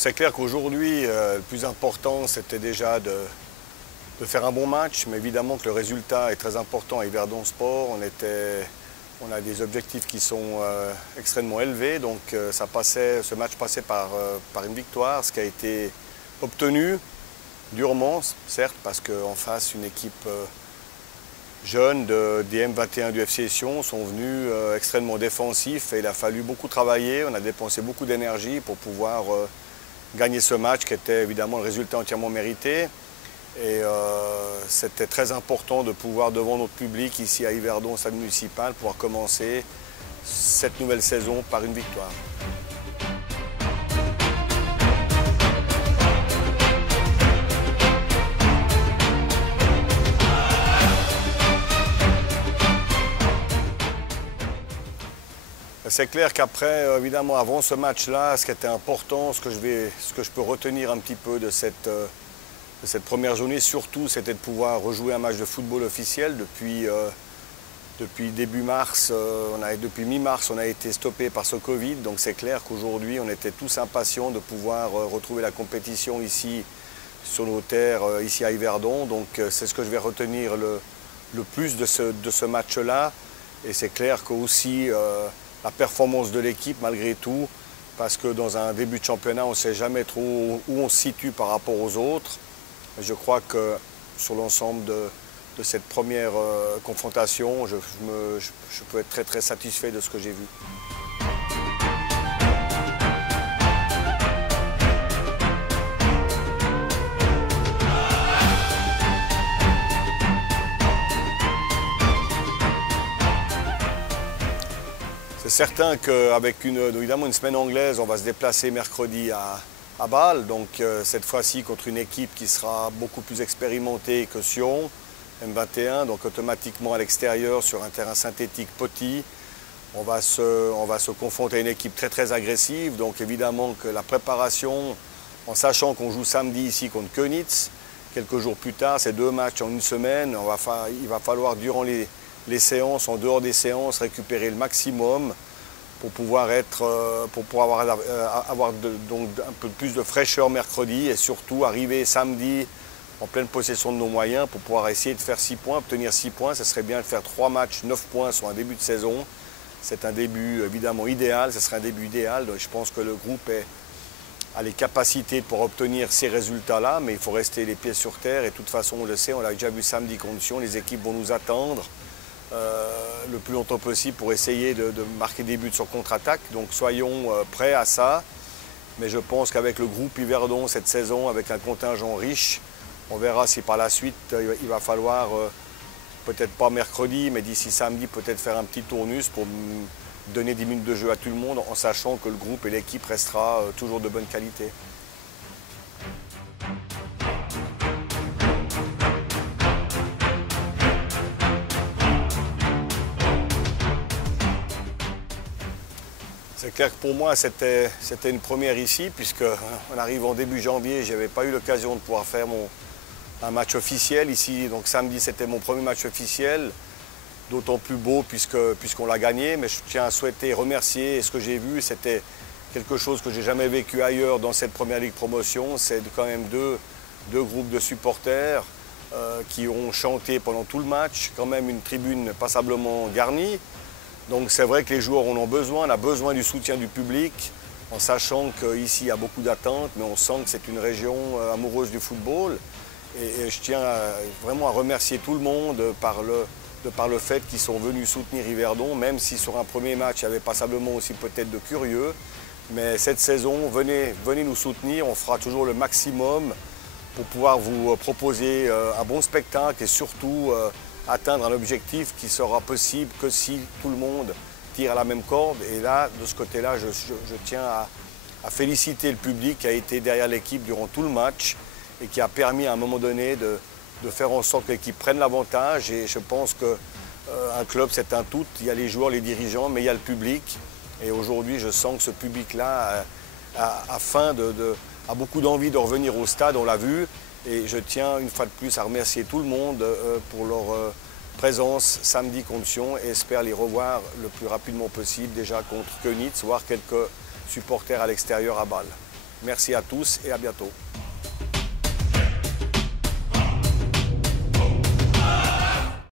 C'est clair qu'aujourd'hui, le plus important, c'était déjà de faire un bon match, mais évidemment que le résultat est très important à Yverdon Sport. On a des objectifs qui sont extrêmement élevés, donc ce match passait par une victoire, ce qui a été obtenu durement, certes, parce qu'en face, une équipe jeune des M21 du FC Sion sont venus extrêmement défensifs et il a fallu beaucoup travailler. On a dépensé beaucoup d'énergie pour pouvoir gagner ce match qui était évidemment le résultat entièrement mérité. Et c'était très important de pouvoir, devant notre public ici à Yverdon, au stade municipal, pouvoir commencer cette nouvelle saison par une victoire. C'est clair qu'après, évidemment, avant ce match-là, ce qui était important, ce que je peux retenir un petit peu de cette première journée, surtout, c'était de pouvoir rejouer un match de football officiel. Depuis début mars, depuis mi-mars, on a été stoppé par ce Covid. Donc c'est clair qu'aujourd'hui, on était tous impatients de pouvoir retrouver la compétition ici, sur nos terres, ici à Yverdon. Donc c'est ce que je vais retenir le plus de ce match-là. Et c'est clair qu'aussi la performance de l'équipe, malgré tout, parce que dans un début de championnat, on ne sait jamais trop où on se situe par rapport aux autres. Je crois que sur l'ensemble de cette première confrontation, je peux être très très satisfait de ce que j'ai vu. C'est certain qu'avec évidemment une semaine anglaise, on va se déplacer mercredi à Bâle, donc cette fois-ci contre une équipe qui sera beaucoup plus expérimentée que Sion, M21, donc automatiquement à l'extérieur sur un terrain synthétique petit. On va se confronter à une équipe très très agressive, donc évidemment que la préparation, en sachant qu'on joue samedi ici contre Könitz, quelques jours plus tard, c'est 2 matchs en une semaine, il va falloir durant les séances, en dehors des séances, récupérer le maximum pour pouvoir avoir donc un peu plus de fraîcheur mercredi et surtout arriver samedi en pleine possession de nos moyens pour pouvoir essayer de faire 6 points, obtenir 6 points. Ce serait bien de faire 3 matchs, 9 points sur un début de saison. C'est un début évidemment idéal, ce serait un début idéal. Donc je pense que le groupe a les capacités pour obtenir ces résultats-là, mais il faut rester les pieds sur terre et de toute façon, on le sait, on l'a déjà vu samedi contre Sion, les équipes vont nous attendre le plus longtemps possible pour essayer de marquer des buts sur contre-attaque. Donc soyons prêts à ça. Mais je pense qu'avec le groupe Yverdon cette saison, avec un contingent riche, on verra si par la suite il va falloir, peut-être pas mercredi, mais d'ici samedi, peut-être faire un petit tournus pour donner 10 minutes de jeu à tout le monde en sachant que le groupe et l'équipe restera toujours de bonne qualité. C'est clair que pour moi, c'était une première ici, puisqu'on arrive en début janvier, je n'avais pas eu l'occasion de pouvoir faire un match officiel ici. Donc samedi, c'était mon premier match officiel, d'autant plus beau puisqu'on l'a gagné. Mais je tiens à souhaiter remercier, et ce que j'ai vu, c'était quelque chose que je n'ai jamais vécu ailleurs dans cette première Ligue Promotion. C'est quand même deux groupes de supporters qui ont chanté pendant tout le match, quand même une tribune passablement garnie. Donc c'est vrai que les joueurs en ont besoin, on a besoin du soutien du public, en sachant qu'ici il y a beaucoup d'attentes, mais on sent que c'est une région amoureuse du football. Et je tiens vraiment à remercier tout le monde par le fait qu'ils sont venus soutenir Yverdon, même si sur un premier match il y avait passablement aussi peut-être de curieux. Mais cette saison, venez nous soutenir, on fera toujours le maximum pour pouvoir vous proposer un bon spectacle et surtout atteindre un objectif qui sera possible que si tout le monde tire à la même corde. Et là, de ce côté-là, je tiens à féliciter le public qui a été derrière l'équipe durant tout le match et qui a permis à un moment donné de faire en sorte que l'équipe prenne l'avantage. Et je pense qu'un club, c'est un tout. Il y a les joueurs, les dirigeants, mais il y a le public. Et aujourd'hui, je sens que ce public-là a beaucoup d'envie de revenir au stade, on l'a vu. Et je tiens une fois de plus à remercier tout le monde pour leur présence samedi contre Sion et espère les revoir le plus rapidement possible déjà contre Könitz, voire quelques supporters à l'extérieur à Bâle. Merci à tous et à bientôt.